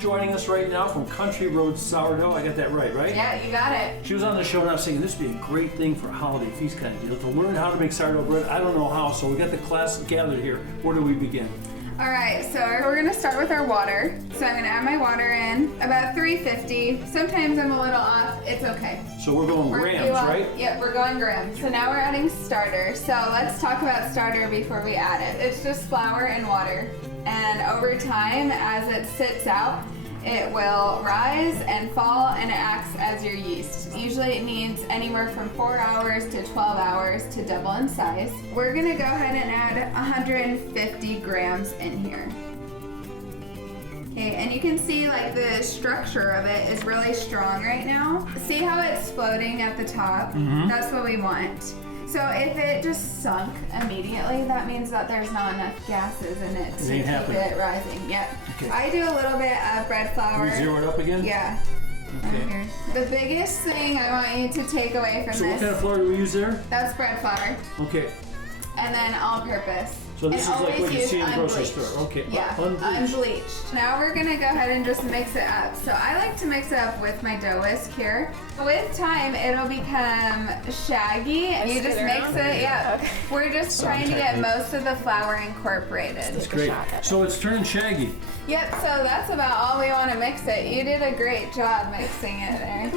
joining us right now from Country Road Sourdough. I got that right? Yeah, you got it. She was on the show and I was saying this would be a great thing for a holiday feast kind of deal. To learn how to make sourdough bread, I don't know how, so we got the class gathered here. Where do we begin? All right, so we're gonna start with our water. So I'm gonna add my water in, about 350. Sometimes I'm a little off, it's okay. So we're going grams, right? Yep, we're going grams. So now we're adding starter. So let's talk about starter before we add it. It's just flour and water. And over time, as it sits out, it will rise and fall and it acts as your yeast. Usually it needs anywhere from 4 hours to 12 hours to double in size. We're gonna go ahead and add 150 grams in here. Okay, and you can see like the structure of it is really strong right now. See how it's floating at the top? That's what we want. So if it just sunk immediately, that means that there's not enough gases in it to keep it rising. Yep. Okay. I do a little bit of bread flour. Can we zero it up again? Yeah. Okay. Right here. The biggest thing I want you to take away from So this. what kind of flour do we use there? That's bread flour. Okay. And then all-purpose. So this and is like what you see in the grocery unbleached. store. Okay. Yeah, unbleached. Now we're gonna go ahead and just mix it up. So I like to mix it up with my dough whisk here. With time, it'll become shaggy. And you just mix it, yeah. Okay. We're just trying to get most of the flour incorporated. That's great. So it's turning shaggy. Yep, so that's about all we want to mix it. You did a great job mixing it there.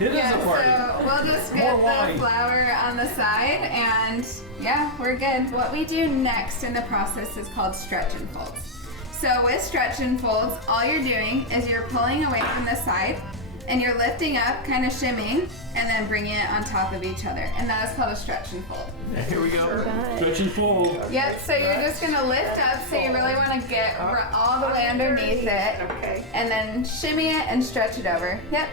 It is a party. So we'll just get the flour on the side and yeah, we're good. What we do next in the process is called stretch and folds. So with stretch and folds, all you're doing is you're pulling away from the side and you're lifting up, kind of shimmying, and then bringing it on top of each other. And that is called a stretch and fold. Here we go. Stretch and fold. Yep, so you're just gonna lift up, so you really wanna get all the way underneath it. Okay. And then shimmy it and stretch it over. Yep.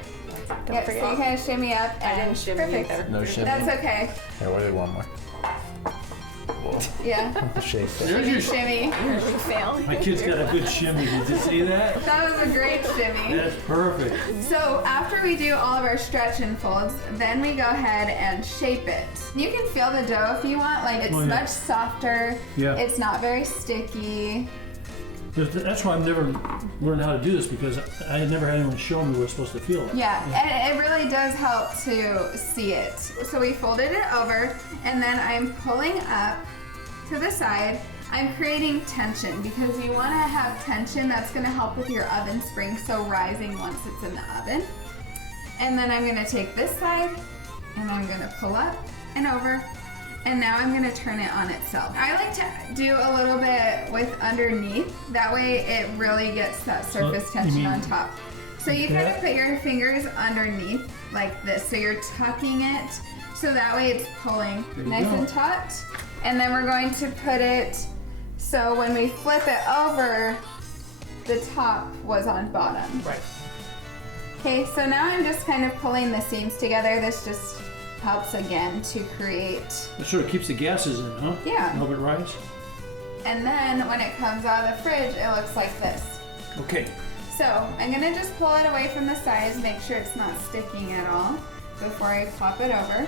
Yep, so you kind of shimmy up and I didn't shimmy perfect. either. No shimmy. That's okay. Here, we'll do one more. Whoa. Yeah. Shake it. There's your Shimmy. My kid's got a good shimmy. Did you see that? That was a great shimmy. That's perfect. So after we do all of our stretch and folds, then we go ahead and shape it. You can feel the dough if you want. Like it's much softer. Yeah. It's not very sticky. That's why I've never learned how to do this, because I had never had anyone show me what it's supposed to feel like. Yeah, and it really does help to see it. So we folded it over, and then I'm pulling up to the side. I'm creating tension because you want to have tension. That's going to help with your oven spring, so rising once it's in the oven. And then I'm going to take this side, and I'm going to pull up and over. And now I'm gonna turn it on itself. I like to do a little bit with underneath. That way it really gets that surface tension on top. So you kind of put your fingers underneath like this. So you're tucking it. So that way it's pulling nice and taut. And then we're going to put it, so when we flip it over, the top was on bottom. Right. Okay, so now I'm just kind of pulling the seams together. This just helps again to create. It sort of keeps the gases in, huh? Yeah. Help it rise. And then when it comes out of the fridge, it looks like this. Okay. So I'm gonna just pull it away from the sides, make sure it's not sticking at all before I pop it over.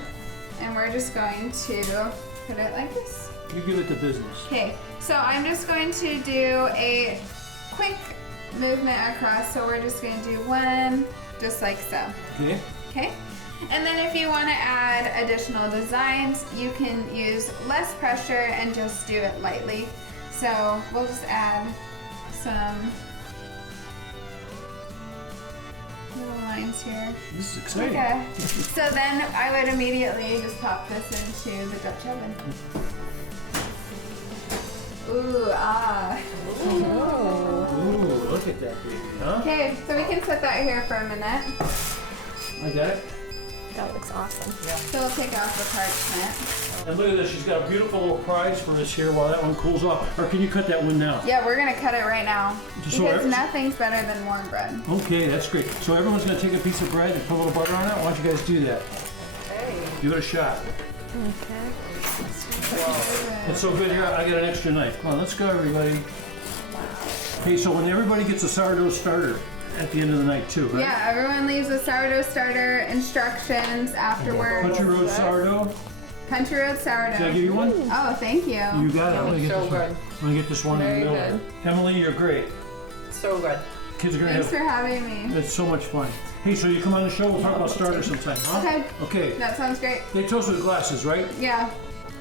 And we're just going to put it like this. You give it the business. Okay, so I'm just going to do a quick movement across. So we're just gonna do one, just like so. Okay. Okay? And then if you want to add additional designs, you can use less pressure and just do it lightly. So we'll just add some little lines here. This is exciting. Okay. So then I would immediately just pop this into the Dutch oven. Ooh, ah. Ooh, look at that baby, huh? Okay, so we can put that here for a minute. I got it. That looks awesome. So we'll take off the parchment. And look at this, she's got a beautiful little prize for us here while that one cools off. Or can you cut that one now? Yeah, we're gonna cut it right now. Just so Because nothing's better than warm bread. Okay, that's great. So everyone's gonna take a piece of bread and put a little butter on it? Why don't you guys do that? Hey. Give it a shot. Okay. It's so good here, I got an extra knife. Come on, let's go everybody. Okay, so when everybody gets a sourdough starter at the end of the night too, right? Yeah, everyone leaves a sourdough starter instructions afterwards. Country Road Sourdough. Country Road sourdough. Can I give you one? Oh, thank you. You got it. I'm gonna get So this one. good. I'm gonna get this one in the Very middle. good. Emily, you're great. So good. Kids are gonna Thanks have. for having me. It's so much fun. Hey, so you come on the show, we'll talk about starter sometime, huh? Okay. Okay. That sounds great. They toast with glasses, right? Yeah.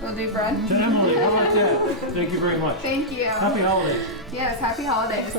We'll do bread. To Emily, how about that? Thank you very much. Thank you. Happy holidays. Yes, happy holidays.